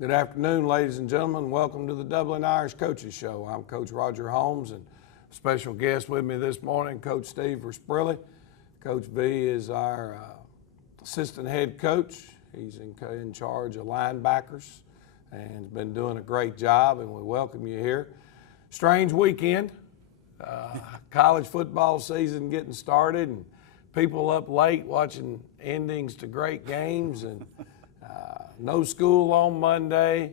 Good afternoon, ladies and gentlemen. Welcome to the WDIG Coaches Show. I'm Coach Roger Holmes, and special guest with me this morning, Coach Steve Versprilli. Coach V is our assistant head coach. He's in charge of linebackers and has been doing a great job, and we welcome you here. Strange weekend. College football season getting started, and people up late watching endings to great games, and no school on Monday.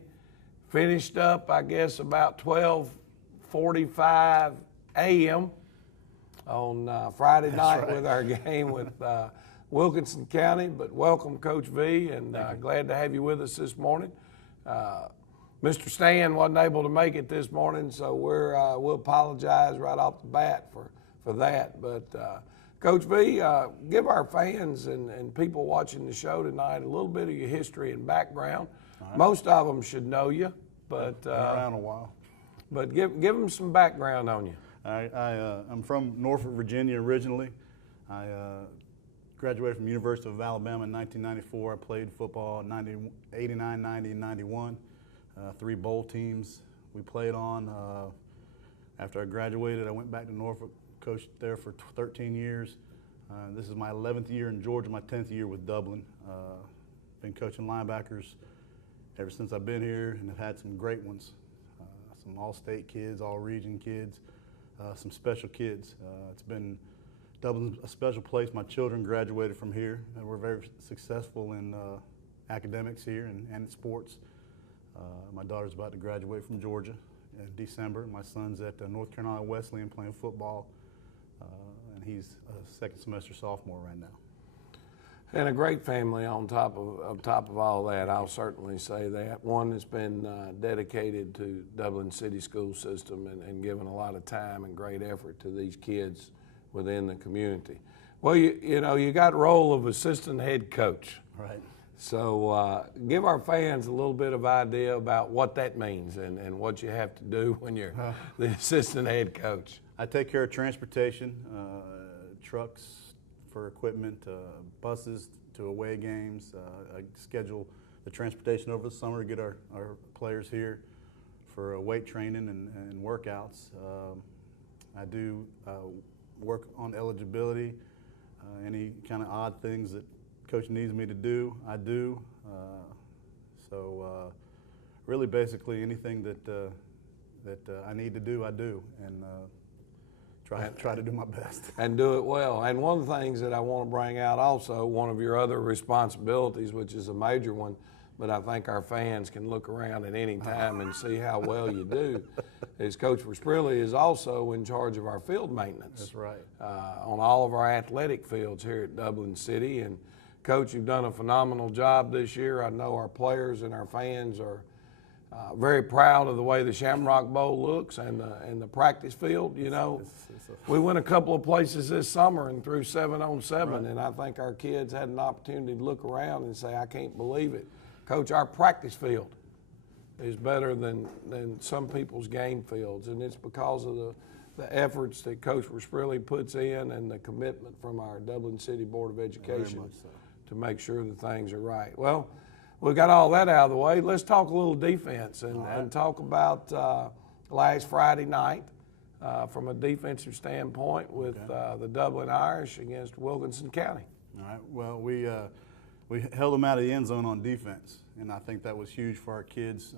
Finished up, I guess, about 12:45 a.m. on Friday night with our game with Wilkinson County. But welcome, Coach V, and glad to have you with us this morning. Mr. Stan wasn't able to make it this morning, so we'll apologize right off the bat for that. But Coach V, give our fans and people watching the show tonight a little bit of your history and background. Right. Most of them should know you, but been around a while. But give them some background on you. I'm from Norfolk, Virginia originally. I graduated from University of Alabama in 1994. I played football in 89, 90, and 91. 3 bowl teams we played on. After I graduated, I went back to Norfolk, coached there for 13 years. This is my 11th year in Georgia, my 10th year with Dublin. Been coaching linebackers ever since I've been here, and have had some great ones. Some all-state kids, all-region kids, some special kids. It's been Dublin's a special place. My children graduated from here, and we're very successful in academics here and in sports. My daughter's about to graduate from Georgia in December. My son's at North Carolina Wesleyan playing football, and he's a second semester sophomore right now. And a great family on top of all that. I'll certainly say that. One that's been dedicated to Dublin City School System and given a lot of time and great effort to these kids within the community. Well, you got the role of assistant head coach. Right. So give our fans a little bit of idea about what that means and what you have to do when you're the assistant head coach. I take care of transportation, trucks for equipment, buses to away games. I schedule the transportation over the summer to get our players here for weight training and workouts. I do work on eligibility, any kind of odd things that Coach needs me to do, I do. So really basically anything that I need to do, I do, and try to do my best. And do it well. And one of the things that I want to bring out also, one of your other responsibilities, which is a major one, but I think our fans can look around at any time and see how well you do, is Coach Versprilli is also in charge of our field maintenance. That's right. On all of our athletic fields here at Dublin City. And Coach, you've done a phenomenal job this year. I know our players and our fans are very proud of the way the Shamrock Bowl looks and the practice field. You know, we went a couple of places this summer and threw 7-on-7, right. And I think our kids had an opportunity to look around and say, I can't believe it. Coach, our practice field is better than some people's game fields, and it's because of the efforts that Coach Versprilli puts in and the commitment from our Dublin City Board of Education to make sure that things are right. Well, we got all that out of the way. Let's talk a little defense and talk about last Friday night from a defensive standpoint with the Dublin Irish against Wilkinson County. All right. Well, we held them out of the end zone on defense, and I think that was huge for our kids.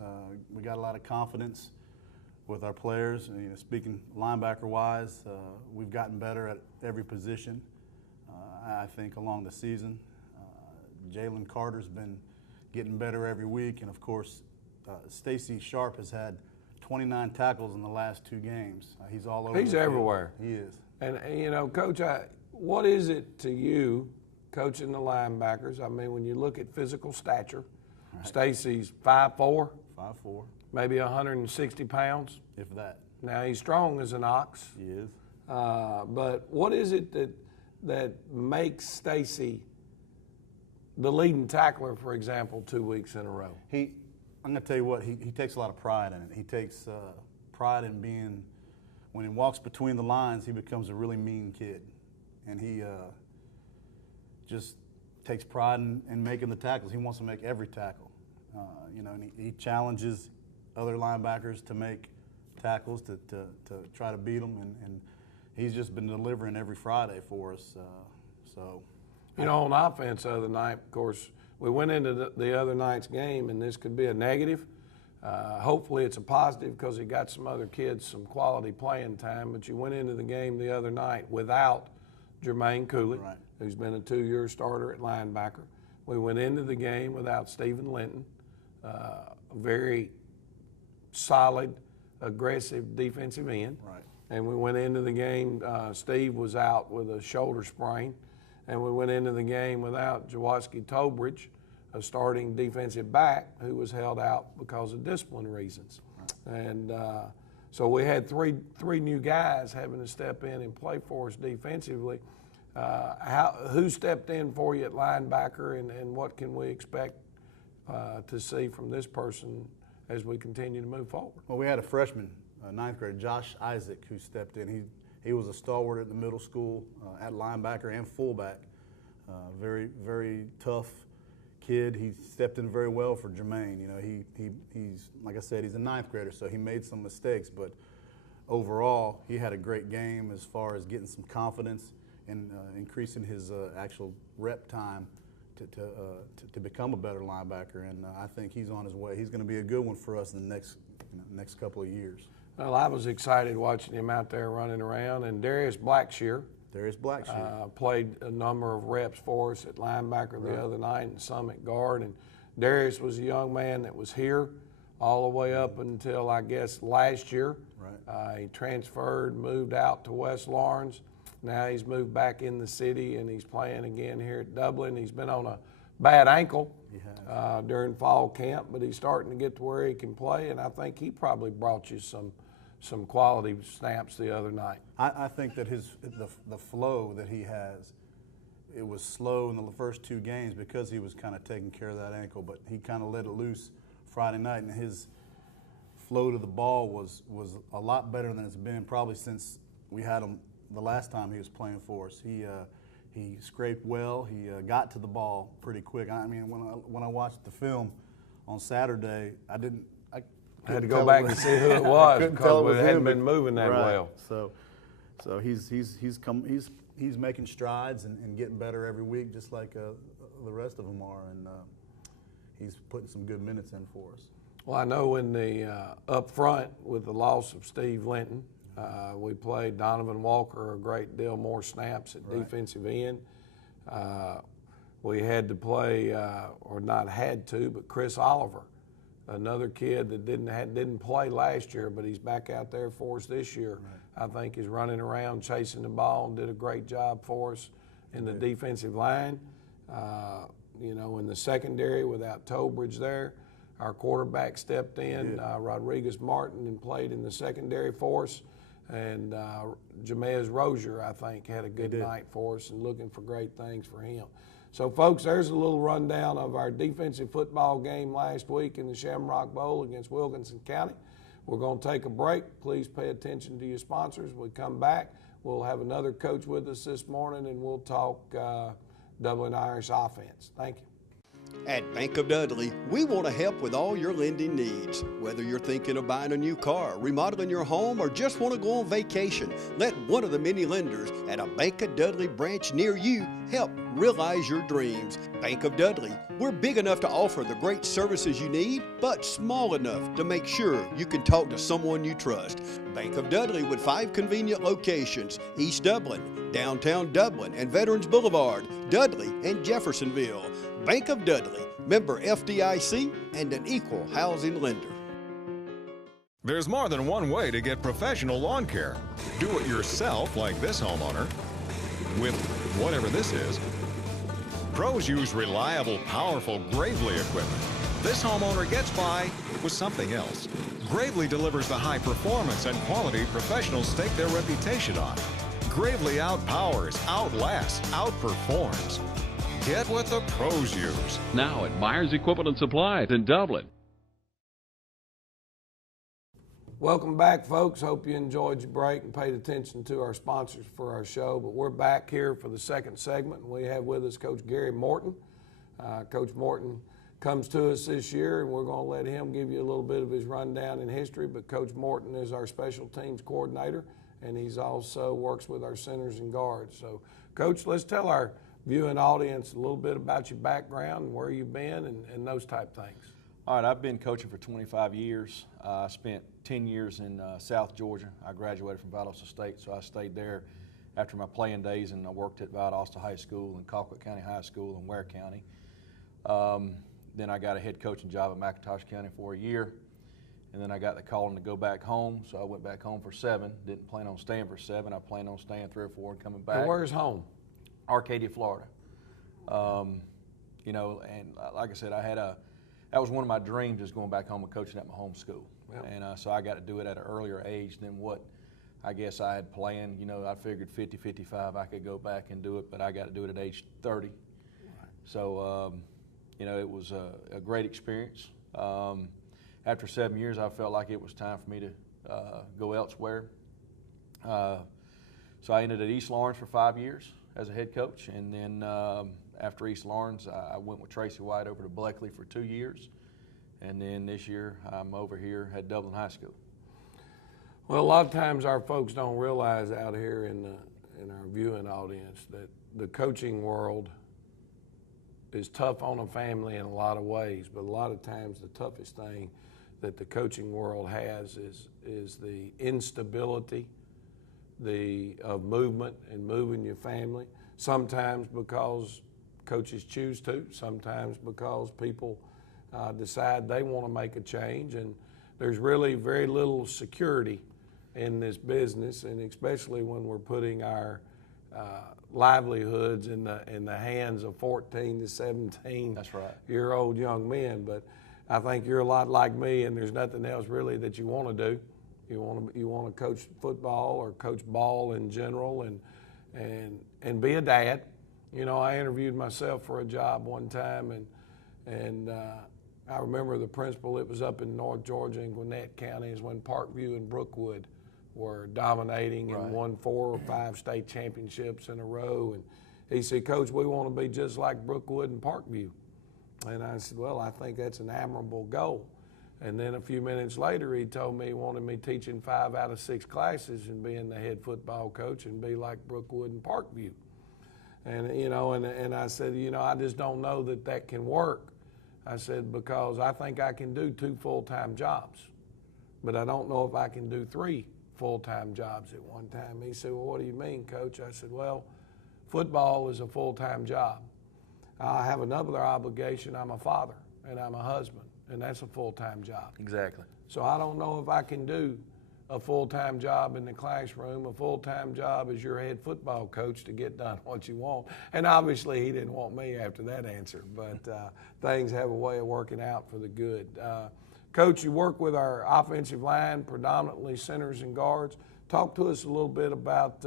We got a lot of confidence with our players. Speaking linebacker-wise, we've gotten better at every position, I think, along the season. Jalen Carter's been getting better every week, and of course, Stacy Sharp has had 29 tackles in the last 2 games. He's all over. He's everywhere. He is. And Coach, what is it to you, coaching the linebackers? I mean, when you look at physical stature, right. Stacy's 5'4", 5'4", maybe 160 pounds, if that. Now he's strong as an ox. He is. But what is it that makes Stacy the leading tackler, for example, 2 weeks in a row? I'm going to tell you what, he takes a lot of pride in it. He takes pride in being, when he walks between the lines, he becomes a really mean kid. And he just takes pride in making the tackles. He wants to make every tackle. And he challenges other linebackers to make tackles to try to beat them, and he's just been delivering every Friday for us. On offense the other night, of course, we went into the other night's game, and this could be a negative. Hopefully it's a positive because he got some other kids some quality playing time, but you went into the game the other night without Jermaine Cooley, Right. who's been a 2-year starter at linebacker. We went into the game without Stephen Linton, a very solid, aggressive defensive end. Right. And we went into the game, Steve was out with a shoulder sprain, and we went into the game without Jaworski Tobridge, a starting defensive back who was held out because of discipline reasons. Right. And so we had three new guys having to step in and play for us defensively. Who stepped in for you at linebacker, and what can we expect to see from this person as we continue to move forward? Well, we had a freshman, ninth grader, Josh Isaac, who stepped in. He was a stalwart at the middle school at linebacker and fullback. Very, very tough kid. He stepped in very well for Jermaine. He's like I said, he's a ninth grader, so he made some mistakes, but overall, he had a great game as far as getting some confidence and increasing his actual rep time to become a better linebacker. And I think he's on his way. He's going to be a good one for us in the next couple of years. Well, I was excited watching him out there running around, and Darius Blackshear played a number of reps for us at linebacker the other night and some at guard. And Darius was a young man that was here all the way up until, I guess, last year. Right. He transferred, moved out to West Lawrence. Now he's moved back in the city, and he's playing again here at Dublin. He's been on a bad ankle during fall camp, but he's starting to get to where he can play, and I think he probably brought you some quality snaps the other night. I think that the flow that he has, it was slow in the first two games because he was kind of taking care of that ankle, but he kind of let it loose Friday night, and his flow to the ball was a lot better than it's been probably since we had him the last time he was playing for us. He scraped well. He got to the ball pretty quick. I mean, when I watched the film on Saturday, I had to go back and see who it was because it hadn't been moving that right. well. So he's making strides and getting better every week, just like the rest of them are, and he's putting some good minutes in for us. Well, I know in the up front with the loss of Steve Linton, we played Donovan Walker a great deal more snaps at defensive end. We had to play, or not had to, but Chris Oliver, another kid that didn't play last year, but he's back out there for us this year. Right. I think he's running around chasing the ball and did a great job for us in the defensive line. In the secondary without Tobridge there, our quarterback stepped in, Rodriguez Martin, and played in the secondary for us. And Jamez Rozier, I think, had a good night for us, and looking for great things for him. So, folks, there's a little rundown of our defensive football game last week in the Shamrock Bowl against Wilkinson County. We're going to take a break. Please pay attention to your sponsors. When we come back, we'll have another coach with us this morning, and we'll talk Dublin Irish offense. Thank you. At Bank of Dudley, we want to help with all your lending needs. Whether you're thinking of buying a new car, remodeling your home, or just want to go on vacation, let one of the many lenders at a Bank of Dudley branch near you help realize your dreams. Bank of Dudley, we're big enough to offer the great services you need, but small enough to make sure you can talk to someone you trust. Bank of Dudley with 5 convenient locations: East Dublin, downtown Dublin, and Veterans Boulevard, Dudley, and Jeffersonville. Bank of Dudley, member FDIC, and an equal housing lender. There's more than one way to get professional lawn care. Do it yourself, like this homeowner, with whatever this is. Pros use reliable, powerful Gravely equipment. This homeowner gets by with something else. Gravely delivers the high performance and quality professionals stake their reputation on. Gravely outpowers, outlasts, outperforms. Get what the pros use. Now at Myers Equipment and Supplies in Dublin. Welcome back, folks. Hope you enjoyed your break and paid attention to our sponsors for our show. But we're back here for the second segment. We have with us Coach Gary Morton. Coach Morton comes to us this year, and we're going to let him give you a little bit of his rundown in history. But Coach Morton is our special teams coordinator, and he's also works with our centers and guards. So, Coach, let's tell our viewing audience a little bit about your background and where you've been and those type things. All right, I've been coaching for 25 years. I spent 10 years in South Georgia. I graduated from Valdosta State, so I stayed there after my playing days, and I worked at Valdosta High School and Colquitt County High School in Ware County. Then I got a head coaching job at McIntosh County for a year, and then I got the calling to go back home, so I went back home for 7. Didn't plan on staying for 7. I planned on staying 3 or 4 and coming back. And where's home? Arcadia, Florida. You know, and like I said, that was one of my dreams, is going back home and coaching at my home school. Yep. And so I got to do it at an earlier age than what I guess I had planned. You know, I figured 50, 55 I could go back and do it, but I got to do it at age 30. Right. So, you know, it was a great experience. After 7 years, I felt like it was time for me to go elsewhere. So I ended at East Lawrence for 5 years as a head coach, and then after East Lawrence, I went with Tracy White over to Blakely for 2 years, and then this year I'm over here at Dublin High School. Well, a lot of times our folks don't realize out here in our viewing audience that the coaching world is tough on a family in a lot of ways, but a lot of times the toughest thing that the coaching world has is the instability of movement and moving your family, sometimes because coaches choose to, sometimes because people decide they want to make a change, and there's really very little security in this business, and especially when we're putting our livelihoods in the hands of 14 to 17 That's right. year old young men. But I think you're a lot like me, and there's nothing else really that you want to do. You want to coach football or coach ball in general, and be a dad. You know, I interviewed myself for a job one time, and I remember the principal. It was up in North Georgia in Gwinnett County, is when Parkview and Brookwood were dominating and won 4 or 5 state championships in a row. And he said, "Coach, we want to be just like Brookwood and Parkview." And I said, "Well, I think that's an admirable goal." And then a few minutes later, he told me he wanted me teaching 5 out of 6 classes and being the head football coach and be like Brookwood and Parkview. And, you know, and I said, you know, I just don't know that can work. I said, because I think I can do 2 full-time jobs, but I don't know if I can do 3 full-time jobs at one time. He said, "Well, what do you mean, Coach?" I said, "Well, football is a full-time job. I have another obligation. I'm a father and I'm a husband, and that's a full-time job. Exactly. So I don't know if I can do a full-time job in the classroom, a full-time job as your head football coach to get done what you want." And obviously he didn't want me after that answer, but things have a way of working out for the good. Coach, you work with our offensive line, predominantly centers and guards. Talk to us a little bit about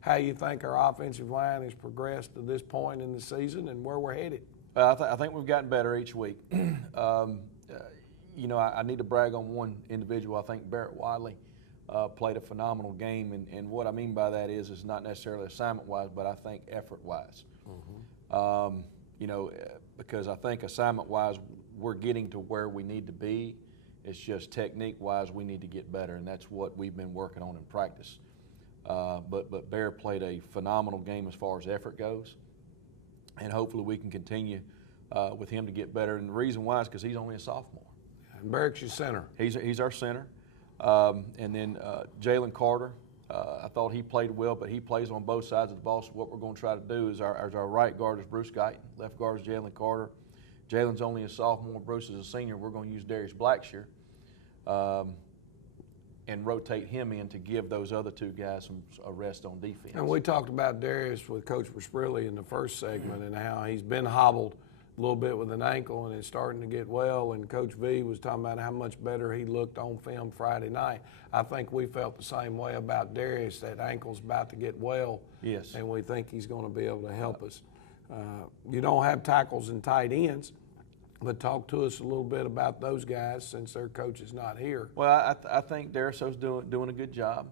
how you think our offensive line has progressed to this point in the season and where we're headed. I think we've gotten better each week. You know, I need to brag on one individual. I think Barrett Wiley played a phenomenal game, and what I mean by that is not necessarily assignment-wise, but I think effort-wise. Mm-hmm. You know, because I think assignment-wise we're getting to where we need to be. It's just technique-wise we need to get better, and that's what we've been working on in practice. But Bear played a phenomenal game as far as effort goes, and hopefully we can continue with him to get better. And the reason why is because he's only a sophomore. And Barrett's your center. He's our center. And then Jalen Carter, I thought he played well, but he plays on both sides of the ball. So what we're going to try to do is our right guard is Bruce Guyton, left guard is Jalen Carter. Jalen's only a sophomore, Bruce is a senior. We're going to use Darius Blackshear and rotate him in to give those other 2 guys a rest on defense. And we talked about Darius with Coach Versprilli in the first segment and how he's been hobbled a little bit with an ankle and it's starting to get well, and Coach V was talking about how much better he looked on film Friday night. I think we felt the same way about Darius. That ankle's about to get well. Yes. And we think he's going to be able to help us. You don't have tackles and tight ends, but talk to us a little bit about those guys since their coach is not here. Well, I think Darius is doing a good job.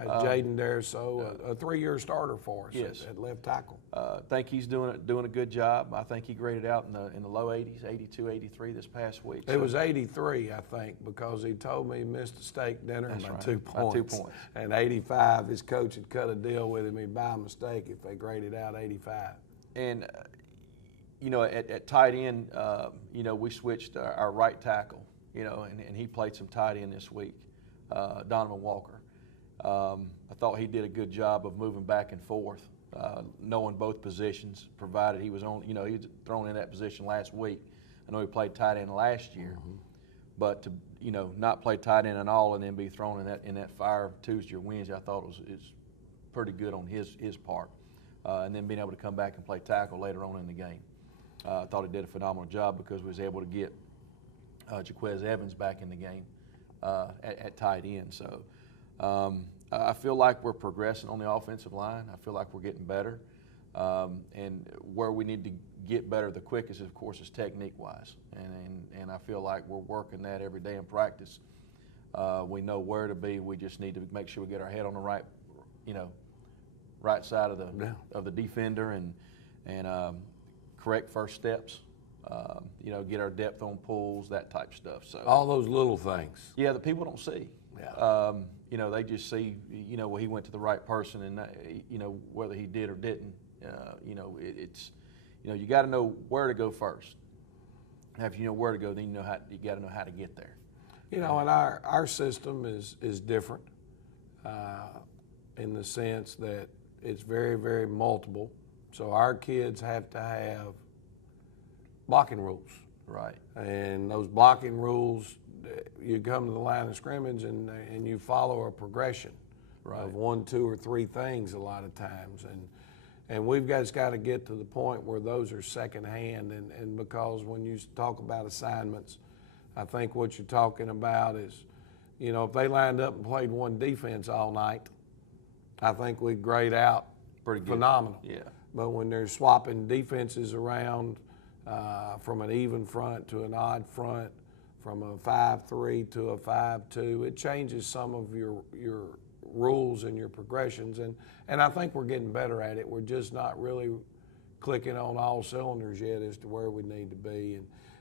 Jaden Dariso, a 3-year starter for us Yes. at left tackle. I think he's doing a good job. I think he graded out in the low 80s, 82, 83 this past week. It was 83, I think, because he told me he missed a steak dinner That's by right, 2 by points. 2 points. And 85, his coach had cut a deal with him. He'd buy a mistake if they graded out 85. And you know, at tight end, you know, we switched our right tackle, you know, and he played some tight end this week, Donovan Walker. I thought he did a good job of moving back and forth, knowing both positions, provided he was on, you know, he was thrown in that position last week. I know he played tight end last year, but to, you know, not play tight end at all and then be thrown in that fire Tuesday or Wednesday, I thought is pretty good on his part. And then being able to come back and play tackle later on in the game. I thought he did a phenomenal job because we was able to get Jaquez Evans back in the game at tight end. So I feel like we're progressing on the offensive line. I feel like we're getting better. And where we need to get better the quickest, of course, is technique-wise. And I feel like we're working that every day in practice. We know where to be. We just need to make sure we get our head on the right, you know, right side of the defender and correct first steps. You know, get our depth on pulls, that type of stuff. So All those little things. yeah, the people don't see. Yeah. You know, they just see, you know, well, he went to the right person, and you know, whether he did or didn't. You know, it's, you know, you got to know where to go first. If you know where to go, then you got to know how to get there. You know, and our system is different in the sense that it's very, very multiple. So our kids have to have blocking rules. Right. And those blocking rules, you come to the line of scrimmage and you follow a progression of 1, 2, or 3 things a lot of times. And we've just got to get to the point where those are secondhand. And because when you talk about assignments, I think what you're talking about is, you know, if they lined up and played one defense all night, I think we'd grade out Pretty good. phenomenal. Yeah. But when they're swapping defenses around from an even front to an odd front, from a 5-3 to a 5-2, it changes some of your rules and your progressions. And I think we're getting better at it. We're just not really clicking on all cylinders yet as to where we need to be.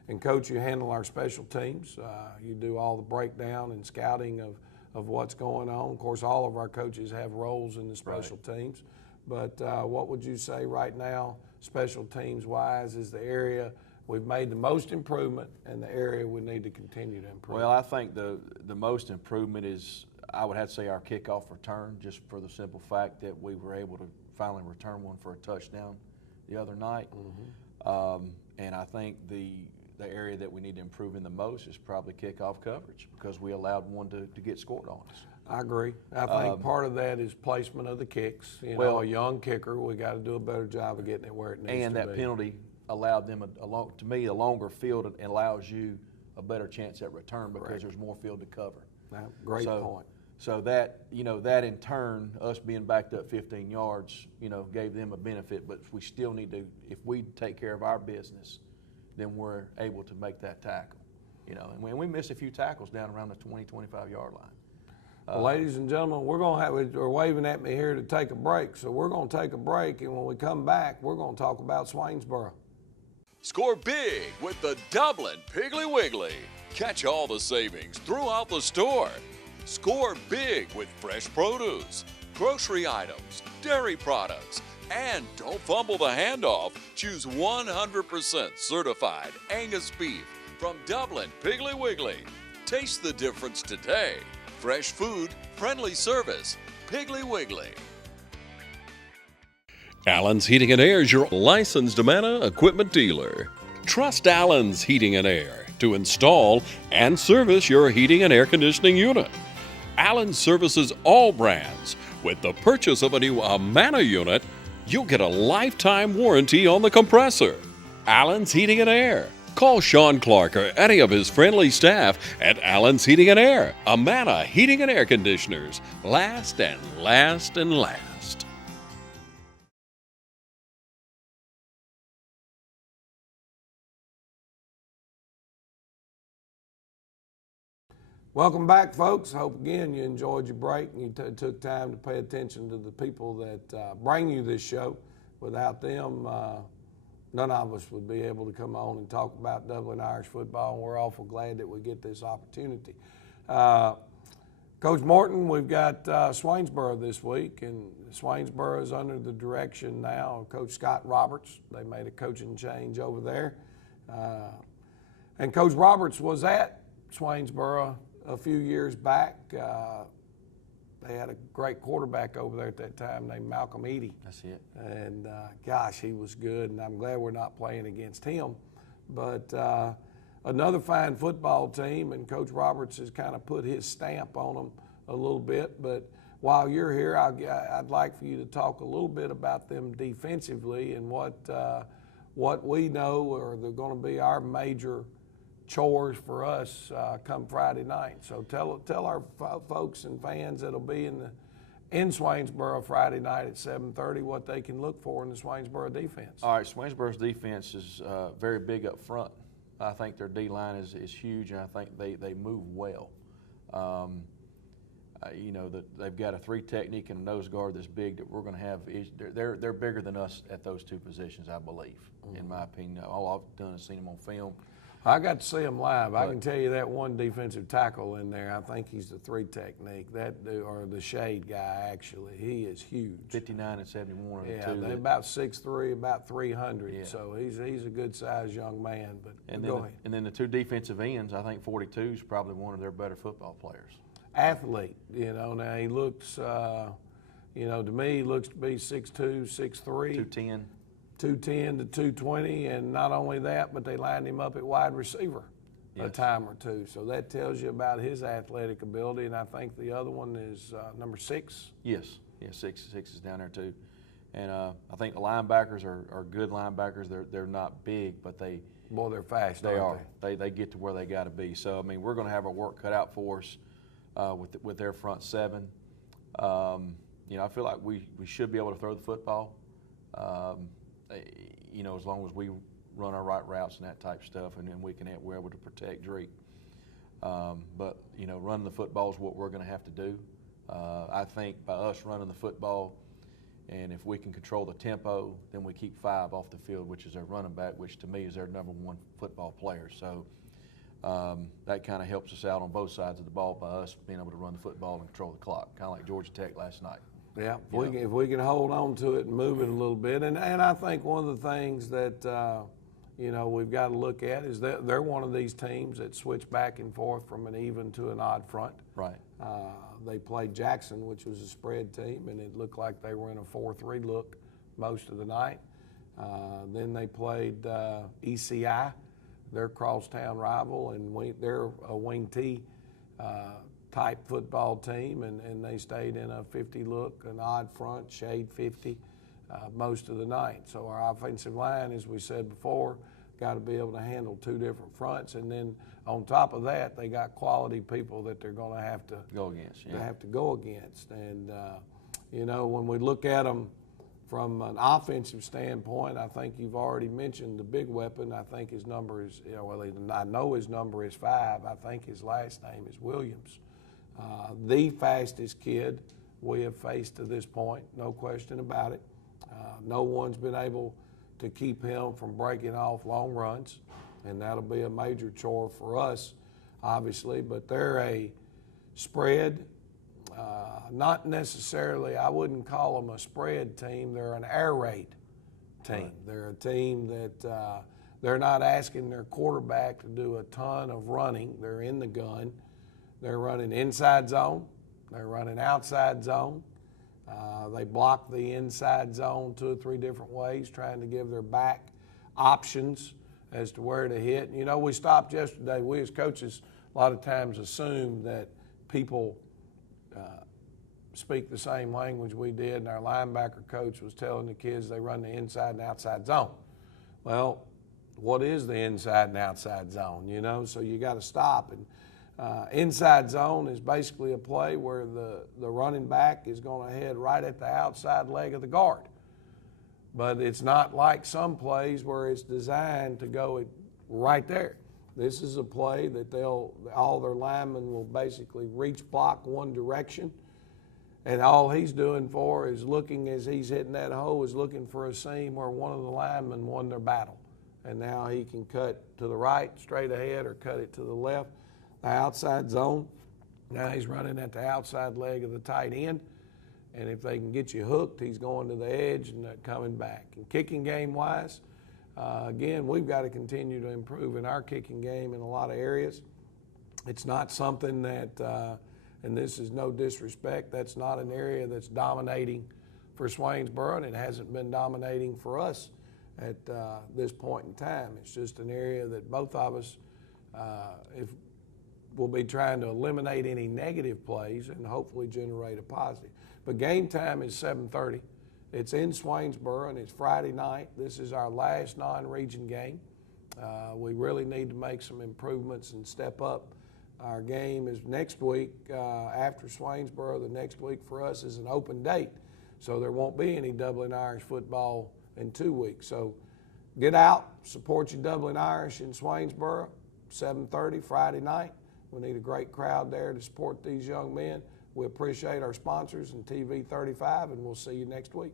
And Coach, you handle our special teams. You do all the breakdown and scouting of what's going on. Of course, all of our coaches have roles in the special teams. But what would you say right now, special teams wise, is the area we've made the most improvement and the area we need to continue to improve? Well, I think the most improvement is, I would have to say, our kickoff return, just for the simple fact that we were able to finally return one for a touchdown the other night. And I think the area that we need to improve in the most is probably kickoff coverage, because we allowed one to get scored on us. I agree. I think part of that is placement of the kicks. You know, a young kicker, we got to do a better job of getting it where it needs to be. And that penalty allowed them, to me, a longer field and allows you a better chance at return because there's more field to cover. Great point. So that, you know, that in turn, us being backed up 15 yards, you know, gave them a benefit. But we still need to, if we take care of our business, then we're able to make that tackle. You know, and we missed a few tackles down around the 20, 25-yard line. Well, ladies and gentlemen, they're waving at me here to take a break. So we're going to take a break, and when we come back, we're going to talk about Swainsboro. Score big with the Dublin Piggly Wiggly. Catch all the savings throughout the store. Score big with fresh produce, grocery items, dairy products, and don't fumble the handoff. Choose 100% certified Angus beef from Dublin Piggly Wiggly. Taste the difference today. Fresh food, friendly service, Piggly Wiggly. Allen's Heating and Air is your licensed Amana equipment dealer. Trust Allen's Heating and Air to install and service your heating and air conditioning unit. Allen services all brands. With the purchase of a new Amana unit, you'll get a lifetime warranty on the compressor. Allen's Heating and Air. Call Sean Clark or any of his friendly staff at Allen's Heating and Air. Amana Heating and Air Conditioners. Last and last and last. Welcome back, folks. Hope again you enjoyed your break and you took time to pay attention to the people that bring you this show. Without them, none of us would be able to come on and talk about Dublin Irish football, and we're awful glad that we get this opportunity. Coach Morton, we've got Swainsboro this week, and Swainsboro is under the direction now of Coach Scott Roberts. They made a coaching change over there. And Coach Roberts was at Swainsboro a few years back. They had a great quarterback over there at that time named Malcolm Eady. That's it. And gosh, he was good, and I'm glad we're not playing against him. But another fine football team, and Coach Roberts has kind of put his stamp on them a little bit. But while you're here, I'd like for you to talk a little bit about them defensively and what we know are going to be our major chores for us come Friday night. So tell our folks and fans that'll be in Swainsboro Friday night at 7:30 what they can look for in the Swainsboro defense. All right, Swainsboro's defense is very big up front. I think their D-line is huge, and I think they move well. They've got a 3 technique and a nose guard that's big that we're going to have. They're bigger than us at those 2 positions, I believe, in my opinion. All I've done is seen them on film. I got to see him live. I can tell you that one defensive tackle in there, I think he's the 3 technique, or the shade guy, actually. He is huge. 59 and 71 are the 2. Yeah, they're about 6'3", about 300. Yeah. So he's a good-sized young man. But go ahead. And then the 2 defensive ends, I think 42 is probably one of their better football players. Athlete, now he looks, to me, he looks to be 6'2", 6'3". 210. 210 to 220, and not only that, but they lined him up at wide receiver a time or 2. So that tells you about his athletic ability, and I think the other one is number 6. Yes, 6 is down there too. And I think the linebackers are good linebackers. They're not big, but they're fast. They are. They get to where they got to be. So I mean, we're going to have our work cut out for us with their front 7. I feel like we should be able to throw the football. As long as we run our right routes and that type of stuff, and then we're able to protect Drake. But running the football is what we're going to have to do. I think by us running the football, and if we can control the tempo, then we keep 5 off the field, which is their running back, which to me is their number 1 football player. So that kind of helps us out on both sides of the ball by us being able to run the football and control the clock, kind of like Georgia Tech last night. Yeah, if we can hold on to it and move it a little bit. And I think one of the things that, we've got to look at is that they're one of these teams that switch back and forth from an even to an odd front. Right. They played Jackson, which was a spread team, and it looked like they were in a 4-3 look most of the night. Then they played ECI, their crosstown rival, and they're a wing T type football team, and they stayed in a 50 look, an odd front, shade 50 most of the night. So our offensive line, as we said before, got to be able to handle 2 different fronts, and then on top of that, they got quality people that they're going to have to go against. And when we look at them from an offensive standpoint, I think you've already mentioned the big weapon. I think his number is, I know his number is 5. I think his last name is Williams. The fastest kid we have faced to this point, no question about it. No one's been able to keep him from breaking off long runs, and that'll be a major chore for us, obviously. But they're a spread, not necessarily, I wouldn't call them a spread team. They're an air raid team. Right. They're a team that they're not asking their quarterback to do a ton of running. They're in the gun. They're running inside zone. They're running outside zone. They block the inside zone 2 or 3 different ways, trying to give their back options as to where to hit. We stopped yesterday. We as coaches a lot of times assume that people speak the same language we did, and our linebacker coach was telling the kids they run the inside and outside zone. Well, what is the inside and outside zone, So you got to stop. And inside zone is basically a play where the running back is going to head right at the outside leg of the guard. But it's not like some plays where it's designed to go right there. This is a play that all their linemen will basically reach block one direction, and all he's doing for is looking as he's hitting that hole is looking for a seam where one of the linemen won their battle. And now he can cut to the right, straight ahead, or cut it to the left. The outside zone, now he's running at the outside leg of the tight end. And if they can get you hooked, he's going to the edge and coming back. And kicking game-wise, again, we've got to continue to improve in our kicking game in a lot of areas. It's not something that, and this is no disrespect, that's not an area that's dominating for Swainsboro, and it hasn't been dominating for us at this point in time. It's just an area that both of us we'll be trying to eliminate any negative plays and hopefully generate a positive. But game time is 7:30. It's in Swainsboro, and it's Friday night. This is our last non-region game. We really need to make some improvements and step up. Our game is next week after Swainsboro. The next week for us is an open date, so there won't be any Dublin Irish football in 2 weeks. So get out, support your Dublin Irish in Swainsboro, 7:30 Friday night. We need a great crowd there to support these young men. We appreciate our sponsors and TV 35, and we'll see you next week.